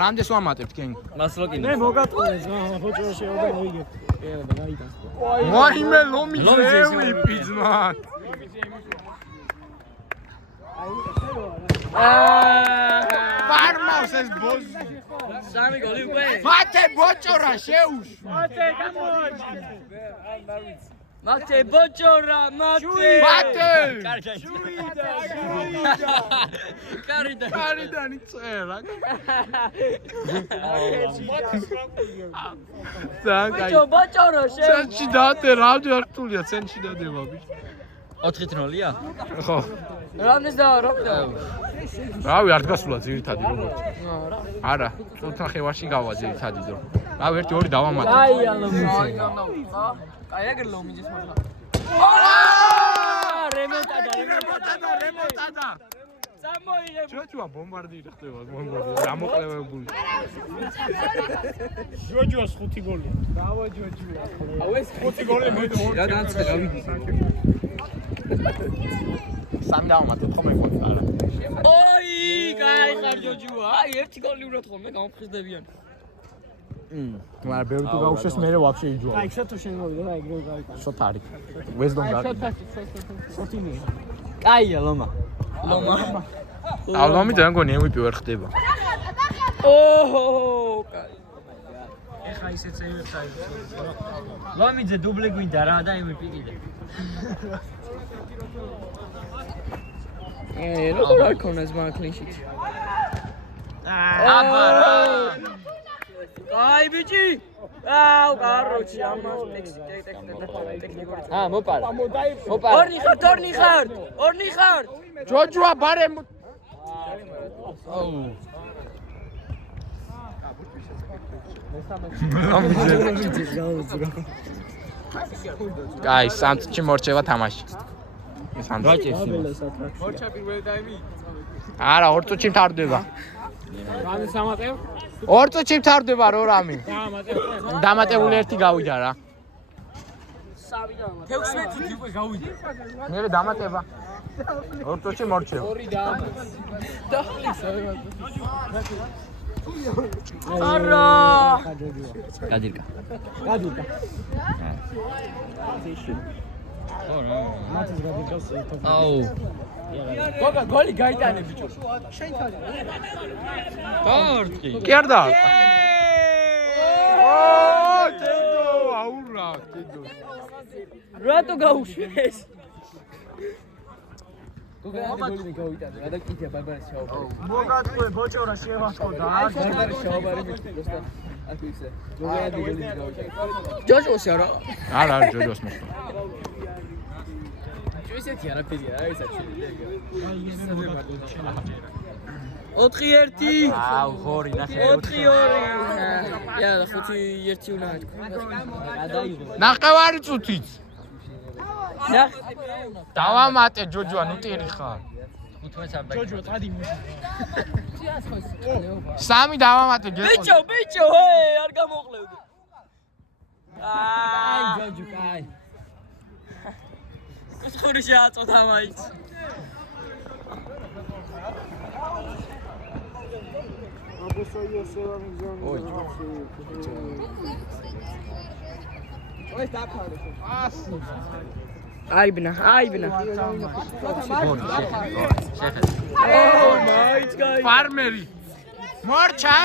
რამდენს ვამატებთ კენ? მასლოკინი. მე მოგატყუეს რა, ხოჭო შეავდა მოიგებ. ერა და გაიტანს. ვაიმე ლომიძე პიზმან. ფარმავს ეს ბოზი. სამი გოლი უკვე. მათე ბოჭორა შეუშ. მათე გამოაჩი. მათე ბოჭორა, მათე. კარიდა. კარიდანი წერა. ბოჭორო შე. ცენტში დადე, რამდენი რთულია ცენტში დადება ბიჭო. 4-0-ია? ხო. რამდენს დავარ? რავი, არ დგასულა ძირითადი როგორც. არა, წუთნახევარში გავა ძირითადი დრო. რავი, 1-2 დავამატე. აი ალო. აი აგერ ლომიძის მოხდა. რემონტადა. წამოიღებ. ჯოჯოა ბომბარდირი ხდება, ბომბარდირი. ამოკლევებული. ჯოჯოას 5 გოლი. დავა ჯოჯოა. აუ ეს 5 გოლი მოიწონს. რა განცხადა ვიდი. სამ დავამატე ხომ მეკონა. ოი, კაი ხარ ჯოჯოა. აი ერთი გოლი ურათ ხოლმე გამოფხიზდებიან. მაგრამ ბევრი თუ გაუშვეს მე ვაფშე იჯვა. აი შოთო შენ მოვიდა და ეგრევე გაიტანე. შოთარი. ვეზდონ გაკ. შოთინი. კაია ლომა. ლომა. ალომი ძალიან გონი MVP ვერ ხდება. ოჰო, კაი. ეხა ისეც ევებს აი. ლომიძე დუბლი გვინდა რა და MVP კიდე. როგორ არ ქონას მაკლინშით? აბარა. აი ბიჭი. აუ, კაროჩი, ამას ტექნიკური. მოპარა. მოპარა. ორნი ხარ. ჯოჯოა ბარე. აუ. კაი, სამწში მორჩება თამაში. რაჭი. მორჩა პირველი დაიმი. არა, 2 წუთში მთავრდება. რამე სამატებ? 2 წუთში მთავრდება რო რამე. დამატებ. დამატებული ერთი გავიდა რა. 16 წუთი უკვე გავიდა. მე დამატება. 2 წუთში მორჩება. 2 დამატებ. არა. გადირკა. მათის გადიკას. აუ. გოგა გოლი გაიტანე ბიჭო. კარგი. კი არ და. დედო, აურა, დედო. რატო გაუშვეს? გოგა გოლი გაიტანე. რა და კიდე ბარბარეს შაუბარი. მოგატყუე ბოჭორა შევახოდა. ბარბარეს შაუბარი მიწდა. აქ ისე. გოგა გოლი გაიტანე. ჯოჯოს არა. არა, ჯოჯოს მოხდა. ისეთი არაფერი არა ეს აჩვენე. 4-1. აუ, ხორი ნახე. 4-2. ია და 5-1 უნდა თქვა. ნახევარი წუთიც. ნახ. დავამატე ჯოჯოა, ნუ ტირი ხარ. 15 არ ჯოჯო წადი. სამი დავამატე გეყო. ბიჭო, არ გამოყლევდი. აი ჯოჯო, კაი. ხური შეაწოთა მაინც. აიბნა. ფარმერი. მორჩა!